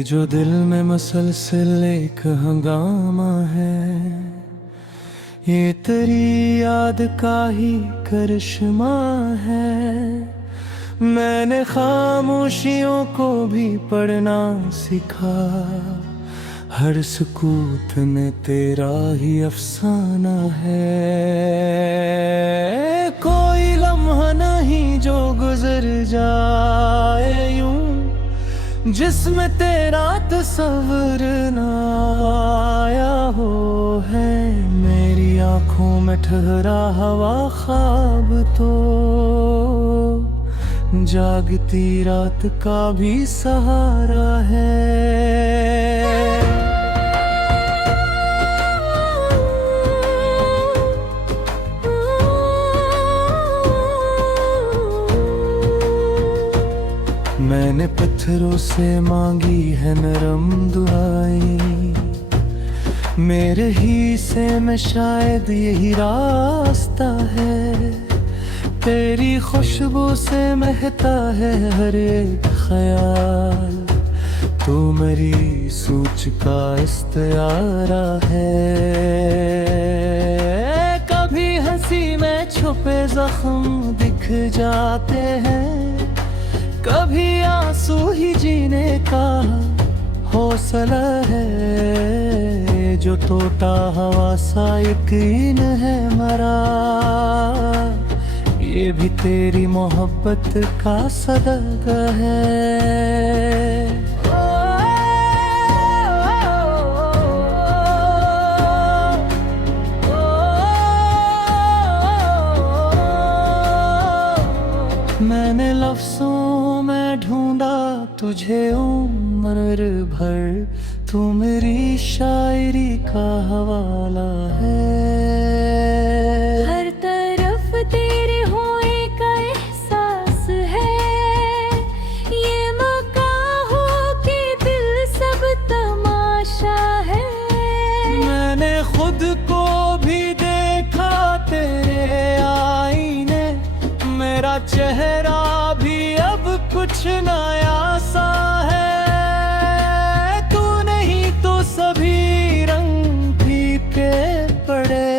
ये जो दिल में मसलसल एक हंगामा है, ये तेरी याद का ही करिश्मा है। मैंने खामोशियों को भी पढ़ना सीखा, हर सुकूत में तेरा ही अफसाना है। कोई लम्हा नहीं जो गुजर जाए यूं जिसमें तेरा तस्वीर ना आया हो। है मेरी आंखों में ठहरा हवा ख्वाब तो जागती रात का भी सहारा है। मैंने पत्थरों से मांगी है नरम दुआएं, मेरे ही से में शायद यही रास्ता है। तेरी खुशबू से महकता है हर एक ख्याल, तू मेरी सूझ का इस्तियारा है। कभी हंसी में छुपे जख्म दिख जाते हैं, कभी आंसू ही जीने का हौसला है। जो टूटा हवा सा यकीन है मरा, ये भी तेरी मोहब्बत का सदका है। मैंने लफ्ज़ों में ढूंढा तुझे उम्र भर, तू मेरी शायरी का हवाला है। हर तरफ तेरे होए का एहसास है, ये मकाहों के दिल सब तमाशा है। मैंने खुद को भी देखा तेरे आईने, मेरा चेहरा भी अब कुछ नया सा है। तू नहीं तो सभी रंग फीके पड़े,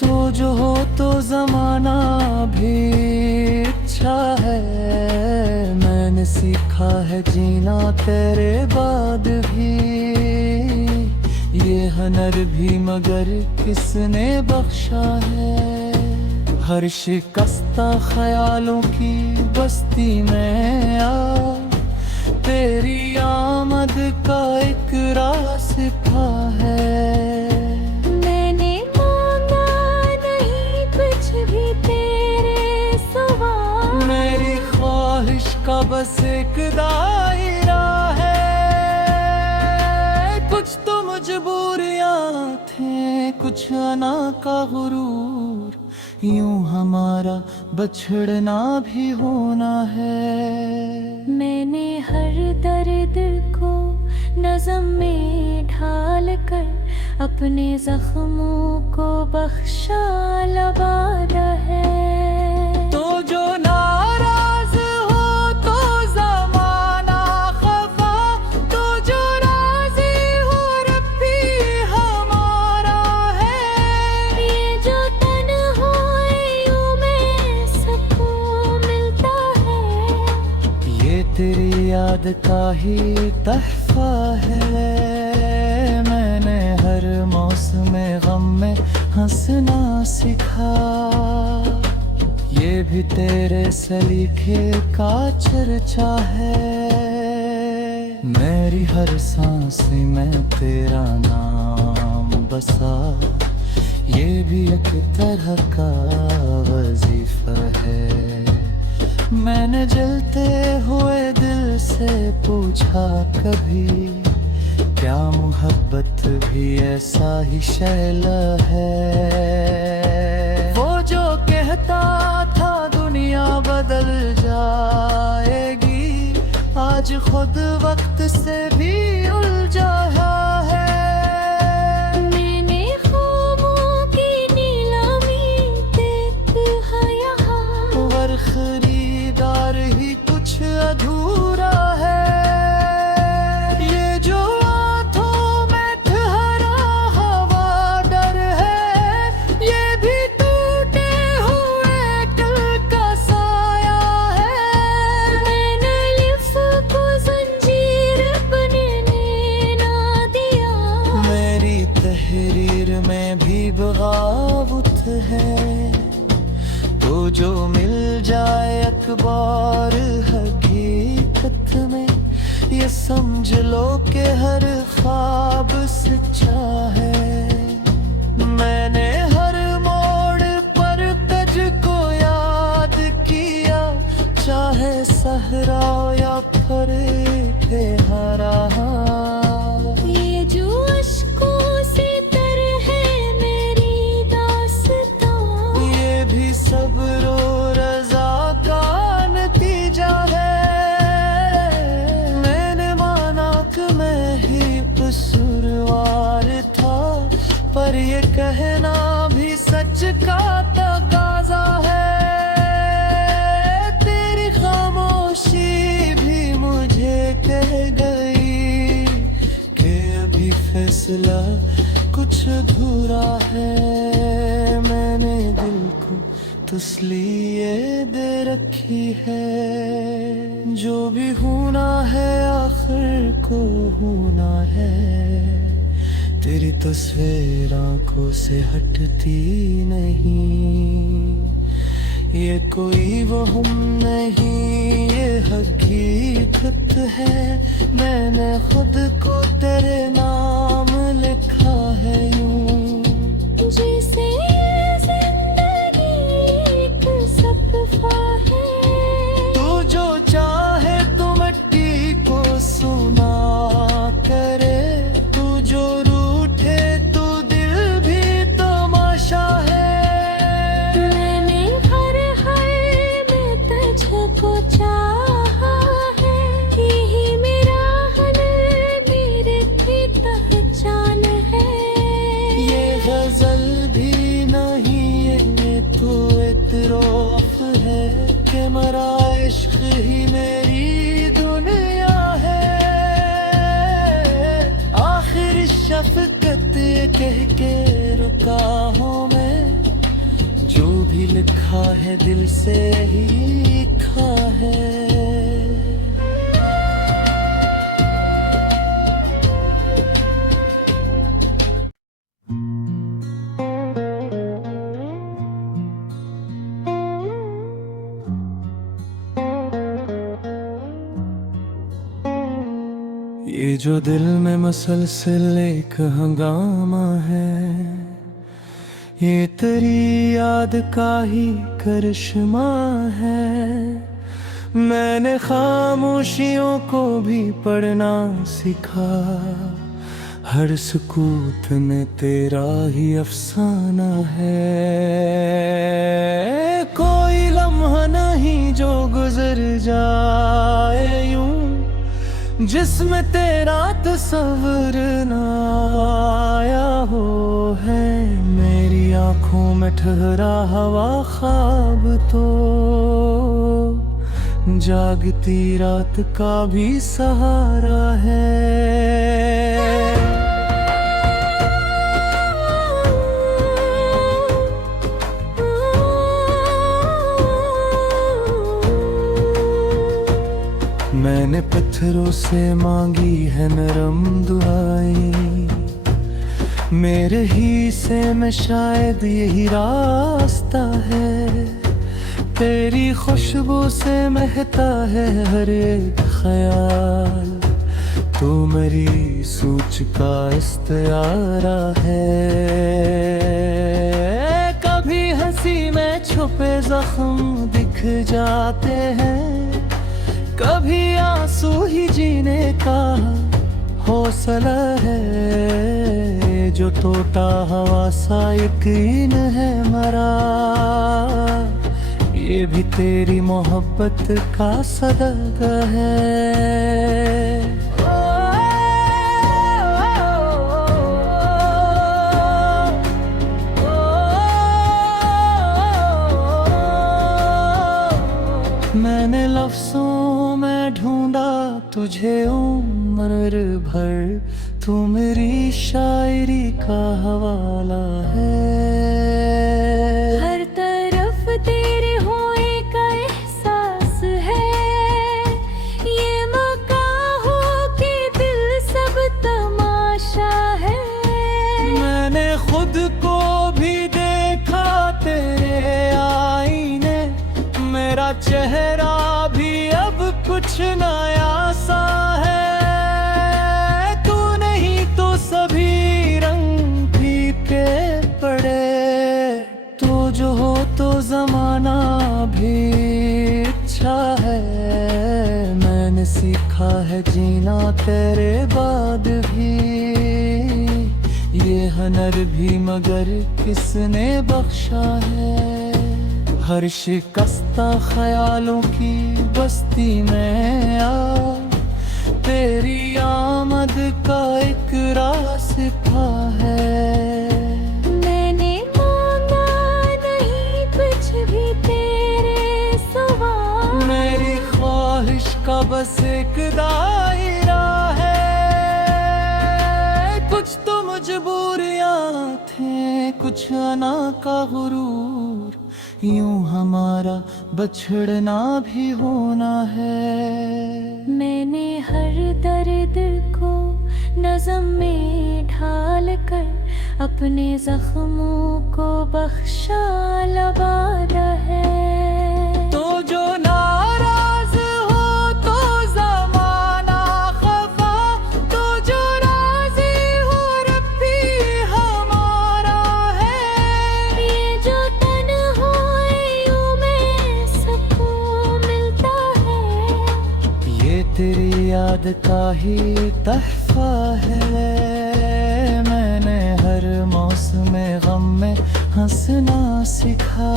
तू जो हो तो जमाना भी अच्छा है। मैंने सीखा है जीना तेरे बाद भी, ये हुनर भी मगर किसने बख्शा है। हर शिकस्ता ख्यालों की बस्ती में आ, तेरी आमद का एक रास्ता है। मैंने मांगा नहीं कुछ भी तेरे सवाल, मेरी ख्वाहिश का बस एक दायरा है। कुछ तो मजबूरियां थे, कुछ अना का गुरूर, यूं हमारा बछड़ना भी होना है। मैंने हर दर्द को नज़म में ढाल कर अपने जख्मों को बख्शा लबादा है। तो जो नाराज हो तो ज़माना खफा, तो जो राज़ी हो रब्बी हमारा है। ये जो तेरी याद का ही तहफा है। मैंने हर मौसम गम में हंसना सीखा, ये भी तेरे सलीखे का चर्चा है। मेरी हर सांस में तेरा नाम बसा, ये भी एक तरह का वजीफा है। मैंने जलते हुए दिल से पूछा कभी, क्या मोहब्बत भी ऐसा ही शैला है। वो जो कहता था दुनिया बदल जाएगी, आज खुद वक्त से भी उलझा है। खरीदार ही कुछ अधूरा है। तहरीर में भी बगावत है। तो जो मिल जाए अखबार हकीकत में, ये समझ लो कि हर ख्वाब सच्चा है। मैंने हर मोड़ पर तज को याद किया, चाहे सहरा या फरे हरा। ये जो अश्कों से तर है मेरी दास्तां, ये भी सब्र और रज़ा का नतीजा है। मैंने माना कि मैं ही कसूरवार था, पर ये कहना भी सच का तकाज़ा है। तेरी खामोशी भी मुझे कह गई कि अभी फैसला कुछ अधूरा है। मैंने दिल को तसल्ली दे रखी है, जो भी होना है आखिर को होना है। तेरी तस्वीर आंखों से हटती नहीं, ये कोई वहम नहीं, ये हकीकत है। मैंने खुद को तेरे नाम लिखा है यूं, जैसे ये जिंदगी एक सफ़ा है। तू जो चाहे तो मिट्टी को सुना करे, तू जो रूठे तो दिल भी तमाशा है। मैंने हर में तुझको चाहा है, यही मेरा हुनर, मेरे की पहचान है। ये गजल भी नहीं, ये तो इतराफ है कि मेरा इश्क ही मेरी दुनिया है। आखिर शफ़क़त ये कह के रुका हूँ मैं, जो भी लिखा है दिल से ही लिखा है। ये जो दिल में मसलसल एक हंगामा है, ये तेरी याद का ही करिश्मा है। मैंने खामोशियों को भी पढ़ना सीखा, हर सुकूत में तेरा ही अफसाना है। कोई लम्हा नहीं जो गुजर जाए यूं, जिसमें तेरा तस्वर ना आया हो। है मेरी आंखों में ठहरा हवा ख्वाब तो, जागती रात का भी सहारा है। मैंने पत्थरों से मांगी है नरम दुआएं, मेरे ही से में शायद यही रास्ता है। तेरी खुशबू से महता है हर एक ख्याल, तू मेरी सूझ का इस्तियारा है। कभी हंसी में छुपे जख्म दिख जाते हैं, कभी आंसू ही जीने का हौसला है। जो टूटा हवा सा यकीन है मरा, ये भी तेरी मोहब्बत का सदका है। मैंने लफ्ज़ों में ढूंढा तुझे उम्र भर, तू मेरी शायरी का हवाला है। हर तरफ तेरे होए का एहसास है, ये मकाहों के दिल सब तमाशा है। खुद को भी देखा तेरे आईने, मेरा चेहरा भी अब कुछ नया सा है। तू नहीं तो सभी रंग फीके पड़े, तो जो हो तो जमाना भी अच्छा है। मैंने सीखा है जीना तेरे बाद भी, ये हुनर भी मगर किसने बख्शा है। हर शिकस्ता ख्यालों की बस्ती में आ, तेरी आमद का एक रास्ता है। मैंने मांगा नहीं कुछ भी तेरे सवाल, मेरी ख्वाहिश का बस एक दायरा है। कुछ तो मजबूरियां थे, कुछ अना का गुरूर, यूं हमारा बछड़ना भी होना है। मैंने हर दर्द को नज़म में ढाल कर अपने जख्मों को बख्शा लबादा है। तो जो नाराज हो तो ज़माना खफा, तो जो राज़ी हो रब्बी हमारा है। ये जो तन्हाइयों में सुकून मिलता है, ये तेरी याद का ही तहफा है। मैंने हर मौसम गम में हंसना सीखा,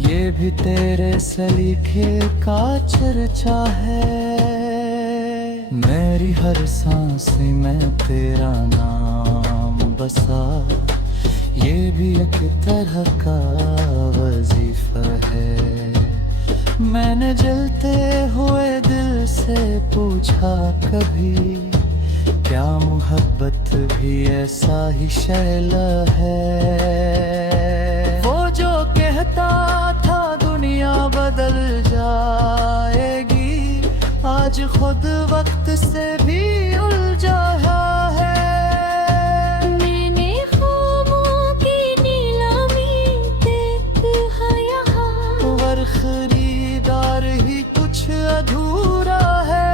ये भी तेरे सलीखे का चर्चा है। मेरी हर सांस में तेरा नाम बसा, ये भी एक तरह का वजीफा है। मैंने जलते हुए दिल से पूछा कभी, क्या मोहब्बत भी ऐसा ही शैला है। वो जो कहता था दुनिया बदल जाएगी, आज खुद वक्त से भी उलझा है। मैंने ख्वाबों की नीलामी देखा यहाँ, वर खरीदार ही कुछ अधूरा है।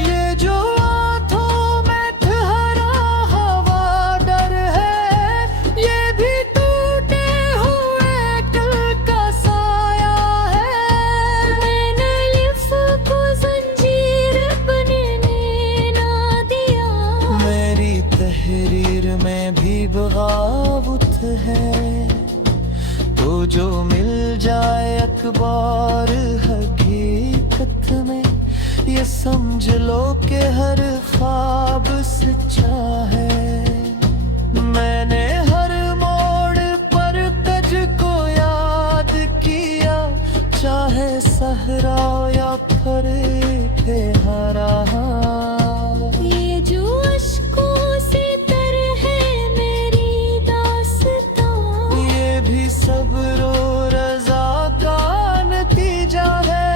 ये जो आंखों में ठहरा हवा डर है, ये भी टूटे हुए कल का साया है। मैंने लिफ को जंजीर बनने ना दिया, मेरी तहरीर में भी बगावत है। तो जो मिल जाए अखबार हकीकत में, ये समझ लो कि हर ख्वाब सच्चा है। मैंने हर मोड़ पर कज को याद किया, चाहे सहरा या फरे हरा। ये जो अश्कों से तर है मेरी दास्तां, ये भी सब्र और रज़ा का नतीजा है।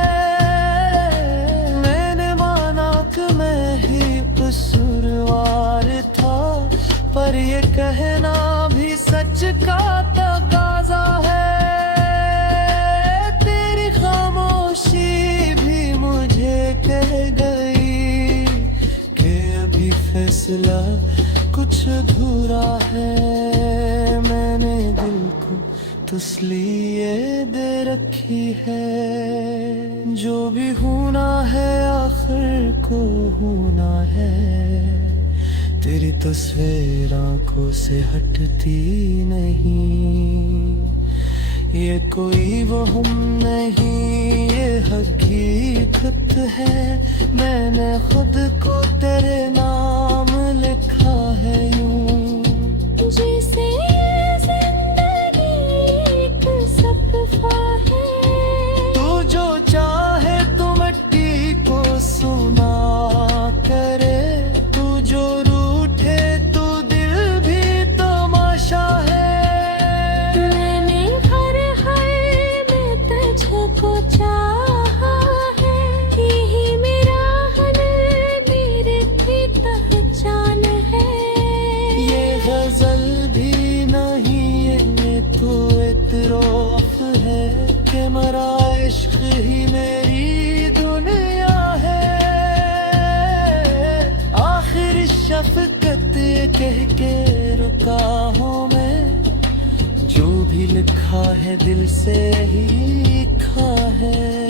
मैंने माना कि मैं ही कसूरवार था, पर ये कहना भी सच का तकाज़ा है। तेरी खामोशी भी मुझे कह गई कि अभी फैसला कुछ अधूरा है। मैंने दिल को तसल्ली दे रखी है, जो भी होना है आखिर को होना है। तेरी तस्वीर आंखों से हटती नहीं, ये कोई वहम नहीं, ये हकीकत है। मैंने खुद को तेरे नाम लिखा है यूं, जैसे ये जिंदगी एक सफ़ा है। तू जो चाहे तू मिट्टी को सुना करे, तू जो रूठे तू दिल भी तमाशा है। मैंने हर में तुझको चाहा है, यही मेरा हुनर मेरी पहचान है। कह के रुका हूँ मैं, जो भी लिखा है दिल से ही लिखा है।